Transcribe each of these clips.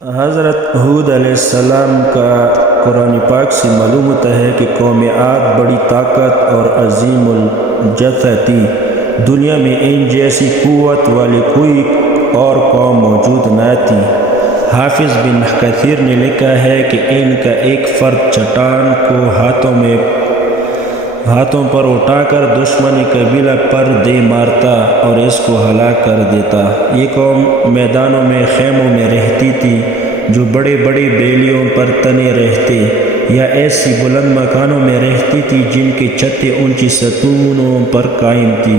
حضرت ہود علیہ السلام کا قرآن پاک سے معلوم ہوتا ہے کہ قوم عاد بڑی طاقت اور عظیم الجثہ تھی۔ دنیا میں ان جیسی قوت والی کوئی اور قوم موجود نہ تھی۔ حافظ بن کثیر نے لکھا ہے کہ ان کا ایک فرد چٹان کو ہاتھوں پر اٹھا کر دشمنی قبیلہ پر دے مارتا اور اس کو ہلاک کر دیتا۔ یہ قوم میدانوں میں خیموں میں رہتی تھی جو بڑے بڑے بیلیوں پر تنے رہتے یا ایسی بلند مکانوں میں رہتی تھی جن کی چھتیں اونچی ستونوں پر قائم تھی۔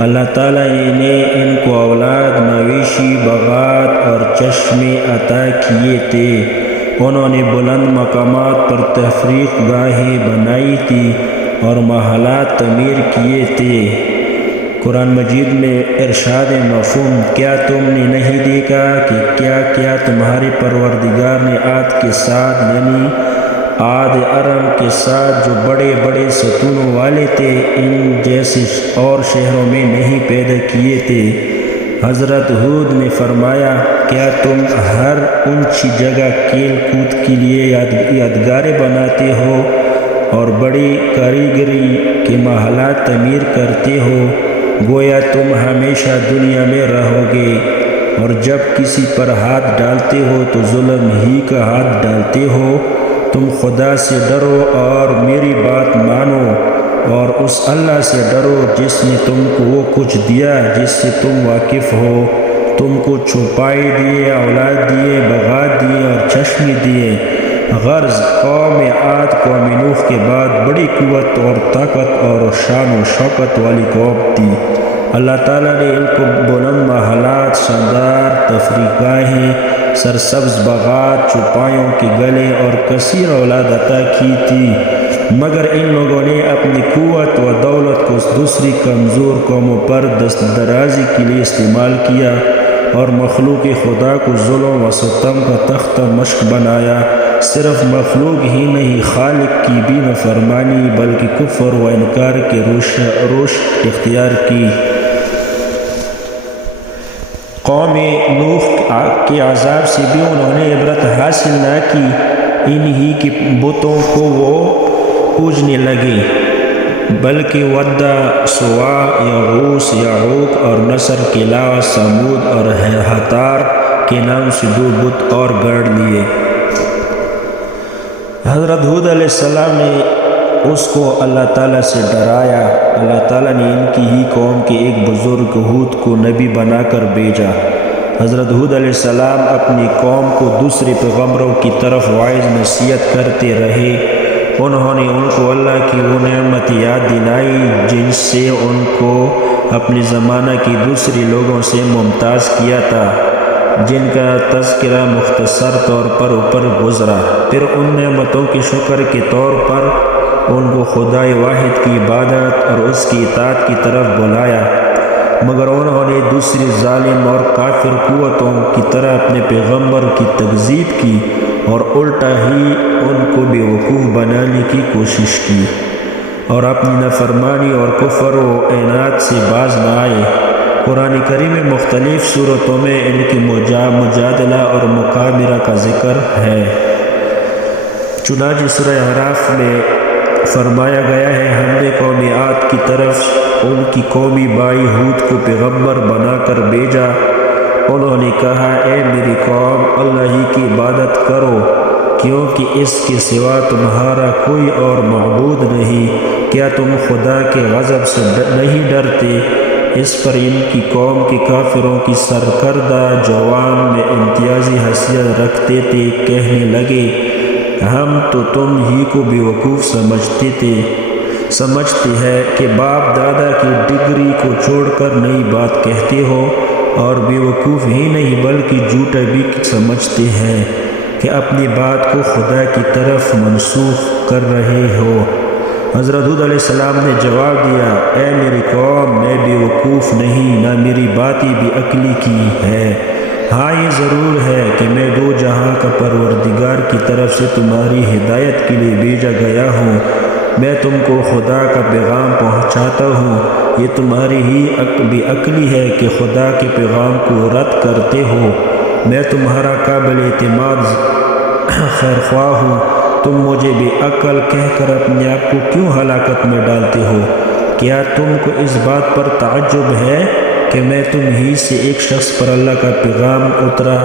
اللہ تعالیٰ نے ان کو اولاد، مویشی، باغات اور چشمے عطا کیے تھے۔ انہوں نے بلند مقامات پر تفریق گاہیں بنائی تھی اور محلات تعمیر کیے تھے۔ قرآن مجید میں ارشاد مفہوم، کیا تم نے نہیں دیکھا کہ کیا تمہارے پروردگار نے عاد کے ساتھ یعنی عاد ارم کے ساتھ جو بڑے بڑے ستونوں والے تھے ان جیسے اور شہروں میں نہیں پیدا کیے تھے؟ حضرت ہود نے فرمایا، کیا تم ہر اونچی جگہ کھیل کود کے لیے یادگاریں بناتے ہو اور بڑی کاریگری کے محلات تعمیر کرتے ہو؟ گویا تم ہمیشہ دنیا میں رہو گے، اور جب کسی پر ہاتھ ڈالتے ہو تو ظلم ہی کا ہاتھ ڈالتے ہو۔ تم خدا سے ڈرو اور میری بات مانو، اور اس اللہ سے ڈرو جس نے تم کو وہ کچھ دیا جس سے تم واقف ہو۔ تم کو چوپائے دیے، اولاد دیے، باغات دیے اور چشمے دیے۔ غرض قوم عاد قوم نوح کے بعد بڑی قوت اور طاقت اور شان و شوکت والی قوم تھی۔ اللہ تعالیٰ نے ان کو بلند محلات، شاندار تفریح گاہیں، سرسبز باغات، چوپایوں کے گلے اور کثیر اولاد عطا کی تھی، مگر ان لوگوں نے اپنی قوت و دولت کو دوسری کمزور قوموں پر دست درازی کے لیے استعمال کیا اور مخلوق خدا کو ظلم و ستم کا تختہ مشق بنایا۔ صرف مخلوق ہی نہیں، خالق کی بھی نافرمانی بلکہ کفر و انکار کے روش اختیار کی۔ قوم نوح کے عذاب سے بھی انہوں نے عبرت حاصل نہ کی۔ انہی کے بتوں کو وہ پوجنے لگے، بلکہ ودّا، سوا، یغوث، یعوق اور نصر کے علاوہ سمود اور ہتار کے نام سے 2 بت اور گڑھ لیے۔ حضرت ہود علیہ السلام نے اس کو اللہ تعالیٰ سے ڈرایا۔ اللہ تعالیٰ نے ان کی ہی قوم کے ایک بزرگ ہود کو نبی بنا کر بھیجا۔ حضرت ہود علیہ السلام اپنی قوم کو دوسرے پیغمبروں کی طرف واعظ نصیحت کرتے رہے۔ انہوں نے ان کو اللہ کی وہ نعمت یاد دلائی جن سے ان کو اپنے زمانہ کے دوسرے لوگوں سے ممتاز کیا تھا، جن کا تذکرہ مختصر طور پر اوپر گزرا۔ پھر ان نعمتوں کے شکر کے طور پر ان کو خدائے واحد کی عبادت اور اس کی اطاعت کی طرف بلایا، مگر انہوں نے دوسری ظالم اور کافر قوتوں کی طرح اپنے پیغمبر کی تکذیب کی اور الٹا ہی ان کو بیوقوف بنانے کی کوشش کی اور اپنی نافرمانی اور کفر و عناد سے باز نہ آئے۔ قرآن کریم میں مختلف صورتوں میں ان کی مجادلہ اور مقابلہ کا ذکر ہے۔ چنانچہ سورہ اعراف میں فرمایا گیا ہے، ہم نے قوم عاد کی طرف ان کی قومی بھائی ہود کو پیغمبر بنا کر بھیجا۔ انہوں نے کہا، اے میری قوم، اللہ ہی کی عبادت کرو، کیونکہ اس کے سوا تمہارا کوئی اور معبود نہیں۔ کیا تم خدا کے غضب سے نہیں ڈرتے؟ اس پر ان کی قوم کے کافروں کی سرکردہ جوان میں امتیازی حیثیت رکھتے تھے کہنے لگے، ہم تو تم ہی کو بیوقوف سمجھتے ہیں کہ باپ دادا کی ڈگری کو چھوڑ کر نئی بات کہتے ہو، اور بیوقوف ہی نہیں بلکہ جھوٹا بھی سمجھتے ہیں کہ اپنی بات کو خدا کی طرف منسوخ کر رہے ہو۔ حضرت ہود علیہ السلام نے جواب دیا، اے میری قوم، میں بیوقوف نہیں، نہ میری باتیں بھی عقلی کی ہے۔ ہاں، یہ ضرور ہے کہ میں 2 جہاں کا پروردگار کی طرف سے تمہاری ہدایت کے لیے بھیجا گیا ہوں۔ میں تم کو خدا کا پیغام پہنچاتا ہوں۔ یہ تمہاری ہی بے عقلی ہے کہ خدا کے پیغام کو رد کرتے ہو۔ میں تمہارا قابل اعتماد خیر خواہ ہوں، تم مجھے بے عقل کہہ کر اپنے آپ کو کیوں ہلاکت میں ڈالتے ہو؟ کیا تم کو اس بات پر تعجب ہے کہ میں تم ہی سے ایک شخص پر اللہ کا پیغام اترا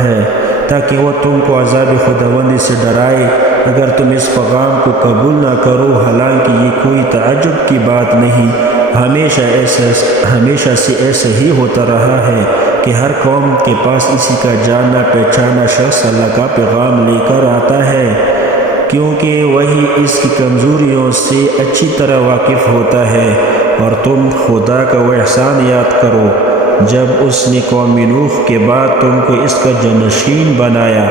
ہے تاکہ وہ تم کو عذاب خداوندی سے ڈرائے؟ اگر تم اس پیغام کو قبول نہ کرو، حالانکہ یہ کوئی تعجب کی بات نہیں، ہمیشہ سے ایسا ہی ہوتا رہا ہے کہ ہر قوم کے پاس اسی کا جاننا پہچانا شخص اللہ کا پیغام لے کر آتا ہے، کیونکہ وہی اس کی کمزوریوں سے اچھی طرح واقف ہوتا ہے۔ اور تم خدا کا وہ احسان یاد کرو جب اس نے قوم نوح کے بعد تم کو اس کا جانشین بنایا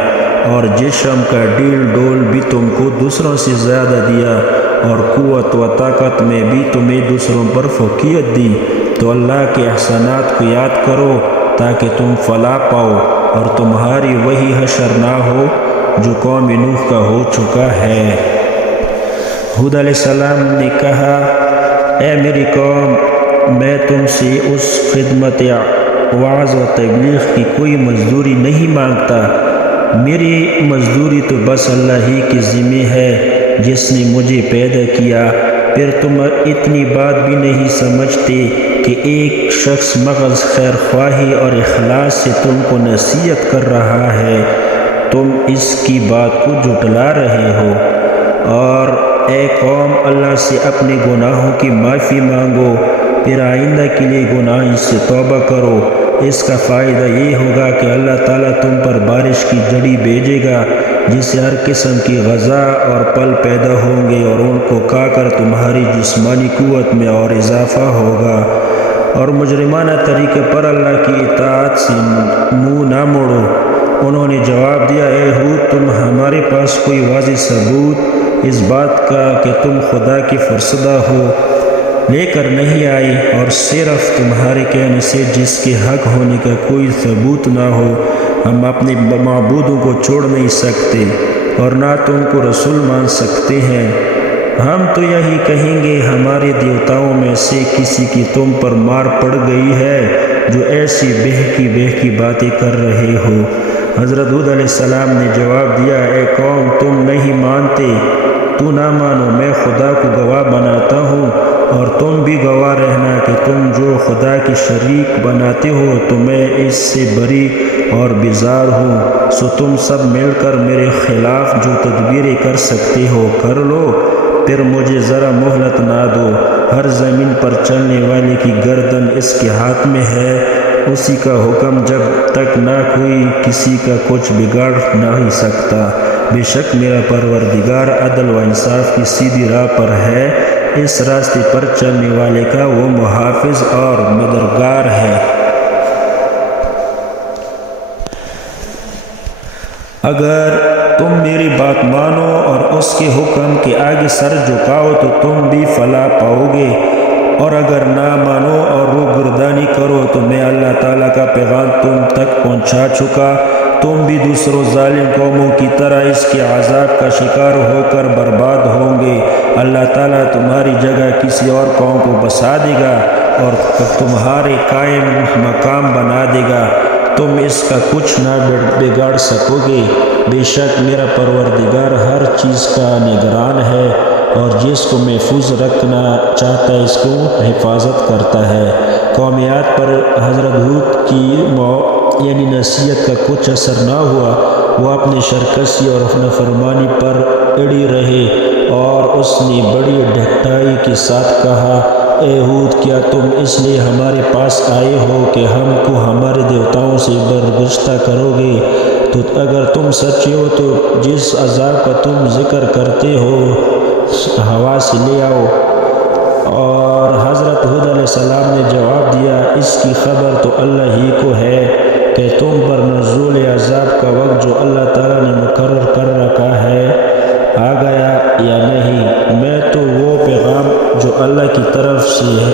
اور جسم کا ڈیل ڈول بھی تم کو دوسروں سے زیادہ دیا اور قوت و طاقت میں بھی تمہیں دوسروں پر فوقیت دی۔ تو اللہ کے احسانات کو یاد کرو تاکہ تم فلاح پاؤ اور تمہاری وہی حشر نہ ہو جو قوم نوح کا ہو چکا ہے۔ ہود علیہ السلام نے کہا، اے میری قوم، میں تم سے اس خدمت وعظ و تبلیغ کی کوئی مزدوری نہیں مانگتا، میری مزدوری تو بس اللہ ہی کے ذمہ ہے جس نے مجھے پیدا کیا۔ پھر تم اتنی بات بھی نہیں سمجھتے کہ ایک شخص محض خیر خواہی اور اخلاص سے تم کو نصیحت کر رہا ہے، تم اس کی بات کو جھٹلا رہے ہو۔ اور اے قوم، اللہ سے اپنے گناہوں کی معافی مانگو، پھر آئندہ کے لیے گناہ سے توبہ کرو۔ اس کا فائدہ یہ ہوگا کہ اللہ تعالیٰ تم پر بارش کی جڑی بھیجے گا جس سے ہر قسم کی غذا اور پھل پیدا ہوں گے، اور ان کو کھا کر تمہاری جسمانی قوت میں اور اضافہ ہوگا۔ اور مجرمانہ طریقے پر اللہ کی اطاعت سے منہ نہ موڑو۔ انہوں نے جواب دیا، اے ہود، تم ہمارے پاس کوئی واضح ثبوت اس بات کا کہ تم خدا کی فرزندہ ہو لے کر نہیں آئی، اور صرف تمہارے کہنے سے جس کے حق ہونے کا کوئی ثبوت نہ ہو ہم اپنے معبودوں کو چھوڑ نہیں سکتے اور نہ تم کو رسول مان سکتے ہیں۔ ہم تو یہی کہیں گے، ہمارے دیوتاؤں میں سے کسی کی تم پر مار پڑ گئی ہے جو ایسی بہکی باتیں کر رہے ہو۔ حضرت ہود علیہ السلام نے جواب دیا، اے قوم، تم نہیں مانتے تو نہ مانو، میں خدا کو گواہ بناتا ہوں اور تم بھی گواہ رہنا کہ تم جو خدا کی شریک بناتے ہو تو میں اس سے بری اور بیزار ہوں۔ سو تم سب مل کر میرے خلاف جو تدبیریں کر سکتے ہو کر لو، پھر مجھے ذرا مہلت نہ دو۔ ہر زمین پر چلنے والے کی گردن اس کے ہاتھ میں ہے، اسی کا حکم جب تک نہ کوئی کسی کا کچھ بگاڑ نہیں سکتا۔ بے شک میرا پروردگار عدل و انصاف کی سیدھی راہ پر ہے، اس راستے پر چلنے والے کا وہ محافظ اور مددگار ہے۔ اگر تم میری بات مانو اور اس کے حکم کے آگے سر جھکاؤ تو تم بھی فلاح پاؤ گے، اور اگر نہ مانو اور روگردانی کرو تو میں اللہ تعالیٰ کا پیغام تم تک پہنچا چکا، تم بھی دوسروں ظالم قوموں کی طرح اس کے عذاب کا شکار ہو کر برباد ہوں گے۔ اللہ تعالیٰ تمہاری جگہ کسی اور قوم کو بسا دے گا اور تمہارے قائم مقام بنا دے گا، تم اس کا کچھ نہ بگاڑ سکو گے۔ بے شک میرا پروردگار ہر چیز کا نگران ہے، اور جس کو محفوظ رکھنا چاہتا ہے اس کو حفاظت کرتا ہے۔ قومیات پر حضرت ہود کی یعنی نصیحت کا کچھ اثر نہ ہوا، وہ اپنی شرکسی اور نافرمانی پر اڑی رہے، اور اس نے بڑی ڈھٹائی کے ساتھ کہا، اے ہود، کیا تم اس لیے ہمارے پاس آئے ہو کہ ہم کو ہمارے دیوتاؤں سے برگزیدہ کرو گے؟ تو اگر تم سچے ہو تو جس عذاب کا تم ذکر کرتے ہو ہوا سے لے آؤ۔ اور حضرت ہود علیہ السلام نے جواب دیا، اس کی خبر تو اللہ ہی کو ہے کہ تم پر نزول عذاب کا وقت جو اللہ تعالیٰ نے مقرر کر رکھا ہے آ گیا یا نہیں۔ میں تو وہ پیغام جو اللہ کی طرف سے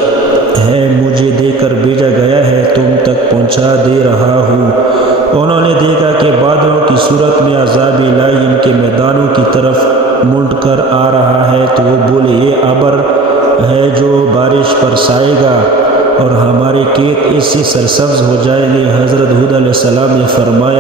ہے مجھے دے کر بھیجا گیا ہے تم تک پہنچا دے رہا ہوں۔ انہوں نے دیکھا کہ بادلوں کی صورت میں عذاب الہی ان کے میدانوں کی طرف منڈ کر آ رہا ہے، تو وہ بولے، یہ ابر ہے جو بارش برسائے گا اور ہمارے کھیت اس سے سرسبز ہو جائیں گے۔ حضرت ہود علیہ السلام نے فرمایا،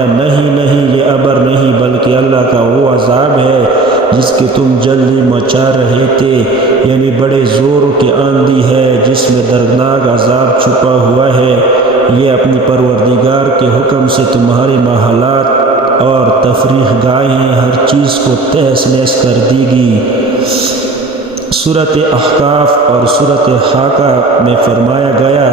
عذاب ہے جس کی تم جلدی مچا رہے تھے، یعنی بڑے زور کی آندھی ہے جس میں دردناک عذاب چھپا ہوا ہے۔ یہ اپنی پروردگار کے حکم سے تمہارے محلات اور تفریح گاہیں ہر چیز کو تہس نہس کر دے گی۔ سورۃ احقاف اور سورۃ حاقہ میں فرمایا گیا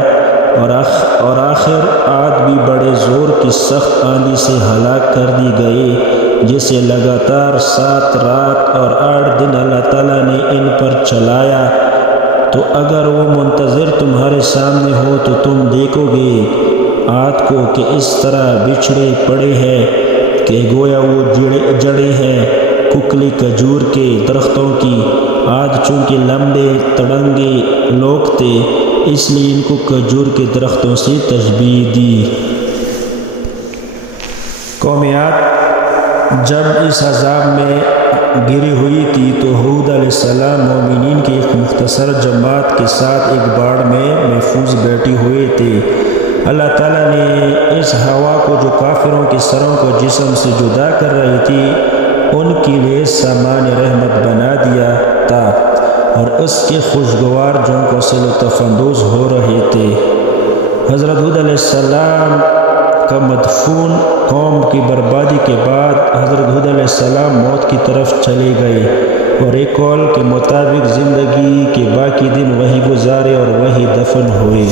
اور آخر عاد بھی بڑے زور کی سخت آندھی سے ہلاک کر دی گئی، جسے لگاتار 7 رات اور 8 دن اللہ تعالیٰ نے ان پر چلایا۔ تو اگر وہ منتظر تمہارے سامنے ہو تو تم دیکھو گے عاد کو کہ اس طرح بچھڑے پڑے ہیں کہ گویا وہ جڑیں ہیں ککلی کھجور کے درختوں کی۔ عاد چونکہ لمبے تڑنگے لوگ تھے اس لیے ان کو کھجور کے درختوں سے تشبیہ دی۔ قوم عاد جب اس عذاب میں گری ہوئی تھی تو ہود علیہ السلام مومنین کی ایک مختصر جماعت کے ساتھ ایک باڑ میں محفوظ بیٹھے ہوئے تھے۔ اللہ تعالیٰ نے اس ہوا کو جو کافروں کے سروں کو جسم سے جدا کر رہی تھی ان کے لیے سامان رحمت بنا دیا تھا اور اس کے خوشگوار جھونکوں سے لطف اندوز ہو رہے تھے۔ حضرت ہود علیہ السلام کا مدفون قوم کی بربادی کے بعد حضرت ہود علیہ السلام موت کی طرف چلے گئے اور ایک قول کے مطابق زندگی کے باقی دن وہیں گزارے اور وہیں دفن ہوئے۔